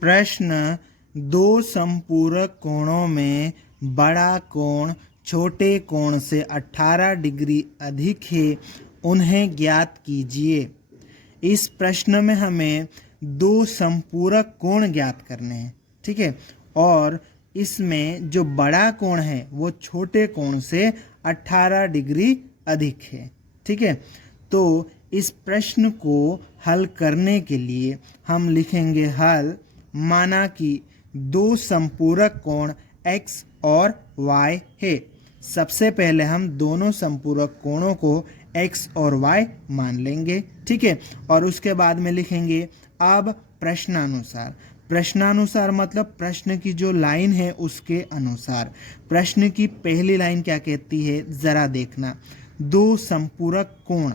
प्रश्न, दो संपूरक कोणों में बड़ा कोण छोटे कोण से 18 डिग्री अधिक है, उन्हें ज्ञात कीजिए। इस प्रश्न में हमें दो संपूरक कोण ज्ञात करने हैं, ठीक है। और इसमें जो बड़ा कोण है वो छोटे कोण से 18 डिग्री अधिक है, ठीक है। तो इस प्रश्न को हल करने के लिए हम लिखेंगे हल। माना कि दो संपूरक कोण x और y है। सबसे पहले हम दोनों संपूरक कोणों को x और y मान लेंगे, ठीक है। और उसके बाद में लिखेंगे अब प्रश्नानुसार। प्रश्नानुसार मतलब प्रश्न की जो लाइन है उसके अनुसार। प्रश्न की पहली लाइन क्या कहती है जरा देखना, दो संपूरक कोण।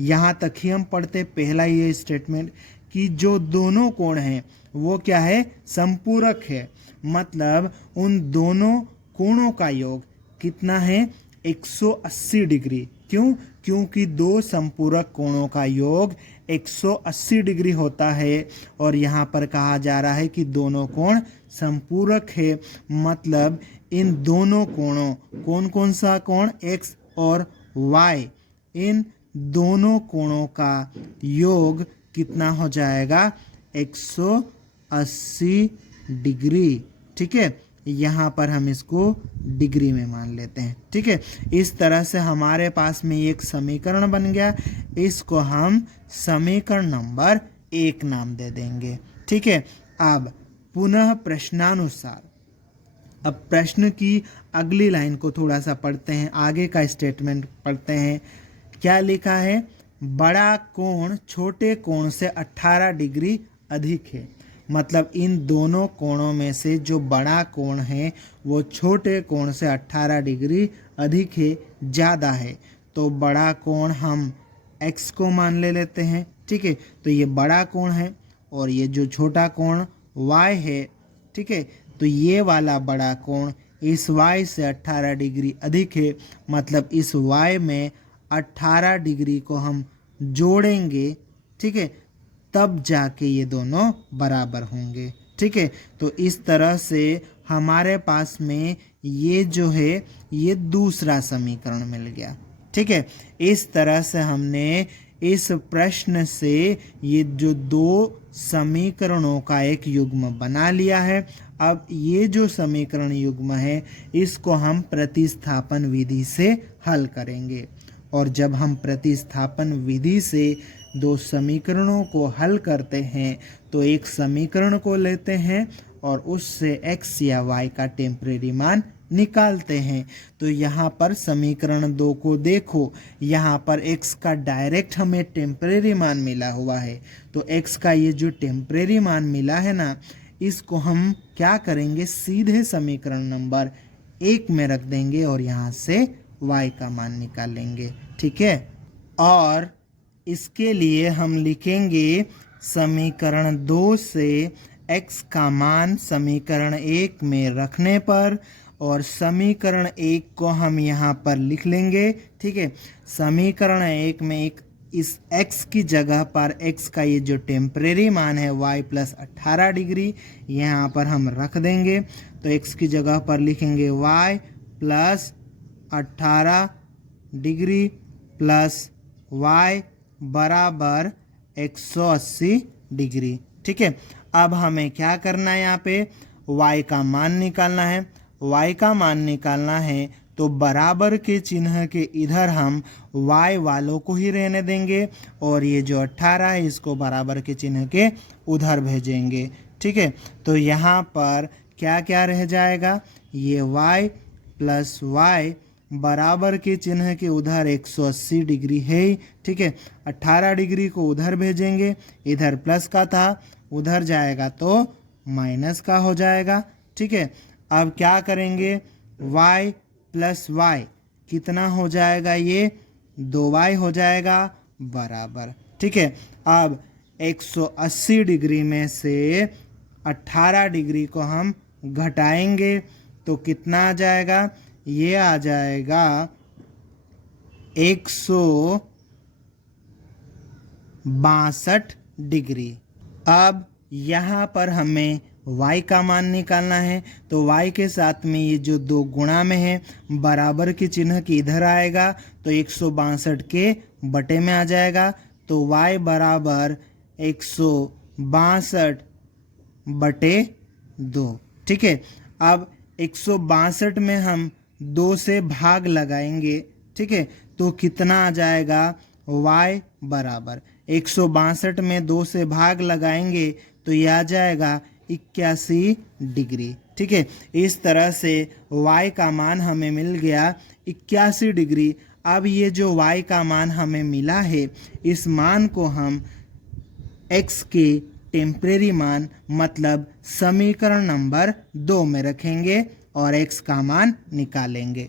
यहाँ तक ही हम पढ़ते पहला ये स्टेटमेंट कि जो दोनों कोण हैं वो क्या है, संपूरक है। मतलब उन दोनों कोणों का योग कितना है, 180 डिग्री। क्यों? क्योंकि दो संपूरक कोणों का योग 180 डिग्री होता है। और यहाँ पर कहा जा रहा है कि दोनों कोण संपूरक है। मतलब इन दोनों कोणों, कौन कौन सा कोण, x और y, इन दोनों कोणों का योग कितना हो जाएगा, 180 डिग्री, ठीक है। यहाँ पर हम इसको डिग्री में मान लेते हैं, ठीक है। इस तरह से हमारे पास में एक समीकरण बन गया। इसको हम समीकरण नंबर 1 नाम दे देंगे, ठीक है। अब पुनः प्रश्नानुसार। अब प्रश्न की अगली लाइन को थोड़ा सा पढ़ते हैं, आगे का स्टेटमेंट पढ़ते हैं। क्या लिखा है, बड़ा कोण छोटे कोण से 18 डिग्री अधिक है। मतलब इन दोनों कोणों में से जो बड़ा कोण है वो छोटे कोण से 18 डिग्री अधिक है, ज़्यादा है। तो बड़ा कोण हम x को मान लेते हैं, ठीक है। तो ये बड़ा कोण है और ये जो छोटा कोण y है, ठीक है। तो ये वाला बड़ा कोण इस y से 18 डिग्री अधिक है। मतलब इस y में 18 डिग्री को हम जोड़ेंगे, ठीक है, तब जाके ये दोनों बराबर होंगे, ठीक है। तो इस तरह से हमारे पास में ये जो है ये दूसरा समीकरण मिल गया, ठीक है। इस तरह से हमने इस प्रश्न से ये जो दो समीकरणों का एक युग्म बना लिया है। अब ये जो समीकरण युग्म है इसको हम प्रतिस्थापन विधि से हल करेंगे। और जब हम प्रतिस्थापन विधि से दो समीकरणों को हल करते हैं तो एक समीकरण को लेते हैं और उससे x या y का टेम्परेरी मान निकालते हैं। तो यहाँ पर समीकरण 2 को देखो, यहाँ पर x का डायरेक्ट हमें टेम्परेरी मान मिला हुआ है। तो x का ये जो टेम्परेरी मान मिला है ना, इसको हम क्या करेंगे, सीधे समीकरण नंबर 1 में रख देंगे और यहाँ से y का मान निकालेंगे, ठीक है। और इसके लिए हम लिखेंगे समीकरण 2 से x का मान समीकरण 1 में रखने पर, और समीकरण 1 को हम यहाँ पर लिख लेंगे, ठीक है। समीकरण 1 में एक इस x की जगह पर x का ये जो टेम्परेरी मान है y प्लस 18 डिग्री यहाँ पर हम रख देंगे। तो x की जगह पर लिखेंगे y plus 18 degree plus y बराबर 180 डिग्री, ठीक है। अब हमें क्या करना है, यहाँ पे y का मान निकालना है। y का मान निकालना है तो बराबर के चिन्ह के इधर हम y वालों को ही रहने देंगे और ये जो 18 है इसको बराबर के चिन्ह के उधर भेजेंगे, ठीक है। तो यहाँ पर क्या क्या रह जाएगा, ये y प्लस y बराबर के चिन्ह के उधर 180 डिग्री है, ठीक है। 18 डिग्री को उधर भेजेंगे, इधर प्लस का था उधर जाएगा तो माइनस का हो जाएगा, ठीक है। अब क्या करेंगे, y प्लस y कितना हो जाएगा, ये 2y हो जाएगा बराबर, ठीक है। अब 180 डिग्री में से 18 डिग्री को हम घटाएंगे तो कितना आ जाएगा, ये आ जाएगा 162 डिग्री। अब यहाँ पर हमें y का मान निकालना है, तो y के साथ में ये जो 2 गुणा में है, बराबर के चिन्ह की इधर आएगा तो 162 के बटे में आ जाएगा, तो y बराबर 162 बटे 2। ठीक है, अब 162 में हम 2 से भाग लगाएंगे। ठीक है, तो कितना आ जाएगा, y बराबर 162 में 2 से भाग लगाएंगे तो यह आ जाएगा 81 डिग्री। ठीक है, इस तरह से y का मान हमें मिल गया 81 डिग्री। अब ये जो y का मान हमें मिला है, इस मान को हम x के टेम्परेरी मान मतलब समीकरण नंबर 2 में रखेंगे और x का मान निकालेंगे।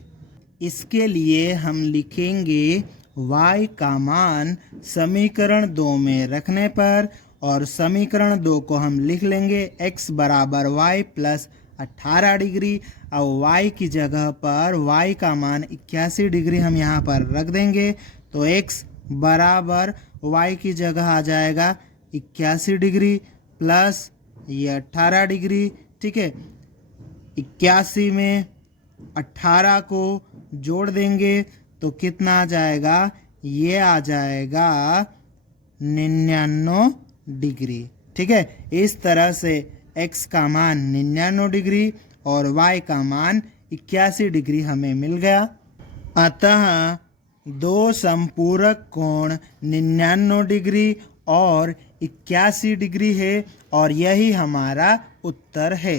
इसके लिए हम लिखेंगे y का मान समीकरण 2 में रखने पर, और समीकरण 2 को हम लिख लेंगे x बराबर y प्लस 18 डिग्री। अब y की जगह पर y का मान 81 डिग्री हम यहाँ पर रख देंगे, तो x बराबर y की जगह आ जाएगा 81 डिग्री प्लस ये 18 डिग्री। ठीक है, 81 में 18 को जोड़ देंगे तो कितना आ जाएगा, ये आ जाएगा 99 डिग्री। ठीक है, इस तरह से x का मान 99 डिग्री और y का मान 81 डिग्री हमें मिल गया। अतः 2 संपूरक कोण 99 डिग्री और 81 डिग्री है और यही हमारा उत्तर है।